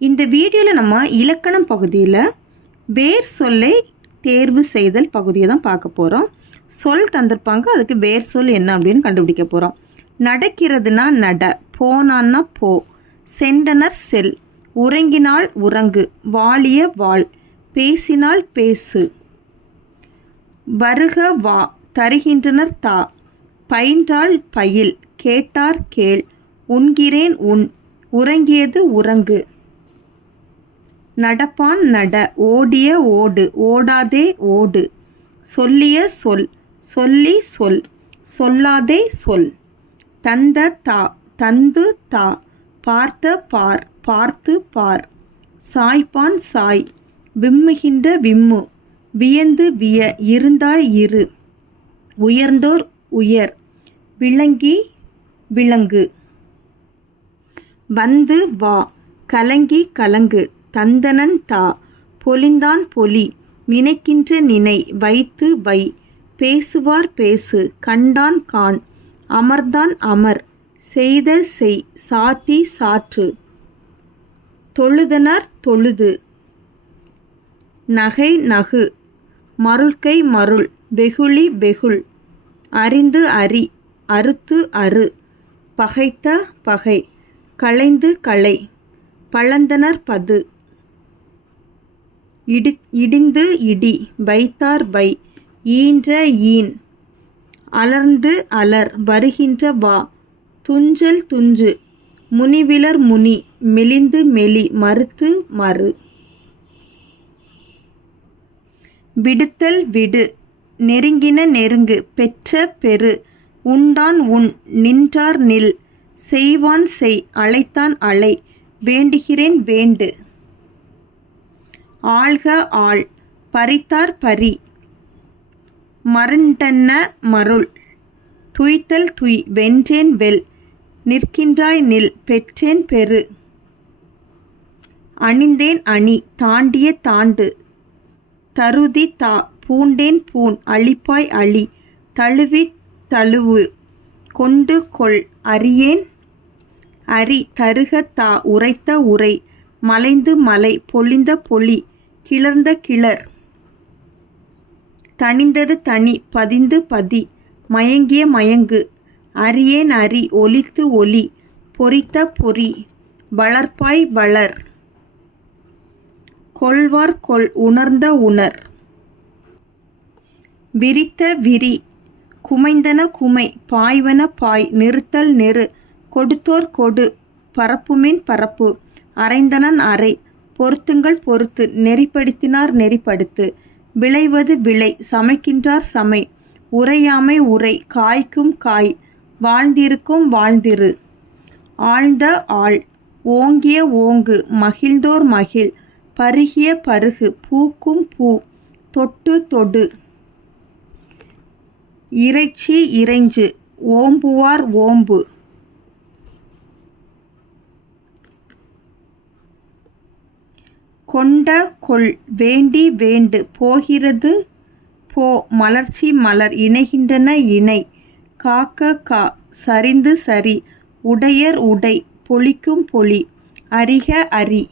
இந்த வீடியோவில் நம்ம இலக்கணம் பகுதியில் வேர் சொல்லை தேர்வு செய்தல் பகுதியை தான் பார்க்க போகிறோம். சொல் தந்திருப்பாங்க, அதுக்கு வேர் சொல் என்ன அப்படின்னு கண்டுபிடிக்க போகிறோம். நடக்கிறதுனா நட, போனான்னா போ, சென்றனர் செல், உறங்கினால் உறங்கு, வாழிய வாழ், பேசினால் பேசு, வருக வா, தருகின்றனர் தா, பயின்றால் பயில், கேட்டார் கேள், உண்கிறேன் உண், உறங்கியது உறங்கு, நடப்பான் நட, ஓடிய ஓடு, ஓடாதே ஓடு, சொல்லிய சொல், சொல்லி சொல், சொல்லாதே சொல், தந்த தா, தந்து தா, பார்த்த பார், பார்த்து பார், சாய்ப்பான் சாய், விம்முகின்ற விம்மு, வியந்து விய, இருந்தாய் இரு, உயர்ந்தோர் உயர், விளங்கி விளங்கு, வந்து வா, கலங்கி கலங்கு, தந்தனன் தா, பொலிந்தான் பொலி, நினைக்கின்ற நினை, வைத்து வை, பேசுவார் பேசு, கண்டான் காண், அமர்ந்தான் அமர், செய்த செய், சாட்டி சாற்று, தொழுதனர் தொழுது, நகை நகு, மருள்கை மருள், வெகுளி வெகுள், அறிந்து அறி, அறுத்து அறு, பகைத்த பகை, களைந்து களை, பழந்தனர் பது, இடிந்து இடி, வைத்தார் வை, ஈன்ற ஈன், அலர்ந்து அலர், வருகின்ற வா, துஞ்சல் துஞ்சு, முனிவிலர் முனி, மெலிந்து மெலி, மறுத்து மறு, விடுத்தல் விடு, நெருங்கின நெருங்கு, பெற்ற பெறு, உண்டான் உண், நின்றார் நில், செய்வான் செய், அழைத்தான் அழை, வேண்டுகிறேன் வேண்டு, ஆள்க ஆள், பறித்தார் பரி, மருண்டன்ன மருள், துய்த்தல் துய், வென்றேன் வெல், நிற்கின்றாய் நில், பெற்றேன் பெறு, அணிந்தேன் அணி, தாண்டிய தாண்டு, தருதி தா, பூண்டேன் பூண், அழிப்பாய் அழி, தழுவி தழுவு, கொண்டு கொள், அறியேன் அறி, தருக தா, உரைத்த உரை, மலைந்து மலை, பொழிந்த பொலி, கிளர்ந்த கிளர், தணிந்தது தனி, பதிந்து பதி, மயங்கிய மயங்கு, அறியேன் அறி, ஒலித்து ஒலி, பொறித்த பொறி, வளர்ப்பாய் வளர், கொள்வார் கொள், உணர்ந்த உணர், விரித்த விரி, குமைந்தன குமை, பாய்வன பாய், நிறுத்தல் நெரு, கொடுத்தோர் கொடு, பரப்புமின் பரப்பு, அறைந்தனன் அறை, பொறுத்துங்கள் பொறுத்து, நெறிப்படுத்தினார் நெறிப்படுத்து, விளைவது விளை, சமைக்கின்றார் சமை, உரையாமை உரை, காய்க்கும் காய், வாழ்ந்திருக்கும் வாழ்ந்திரு, ஆழ்ந்த ஆள், ஓங்கிய ஓங்கு, மகிழ்ந்தோர் மகிழ், பருகிய பருகு, பூக்கும் பூ, தொட்டு தொடு, இறைச்சி இறைஞ்சு, ஓம்புவார் ஓம்பு, கொண்ட கொள், வேண்டி வேண்டு, போகிறது போ, மலர்ச்சி மலர், இணைகின்றன இணை, காக்க கா, சரிந்து சரி, உடையர் உடை, பொழிக்கும் பொலி, அறிக அறி,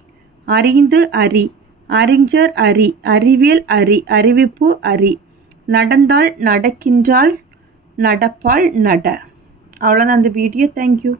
அறிந்து அறி, அறிஞர் அறி, அறிவியல் அறி, அறிவிப்பு அறி, நடந்தாள் நடக்கின்றாள், நடப்பாள் நட. அவ்வளோதான் அந்த வீடியோ. தேங்க்யூ.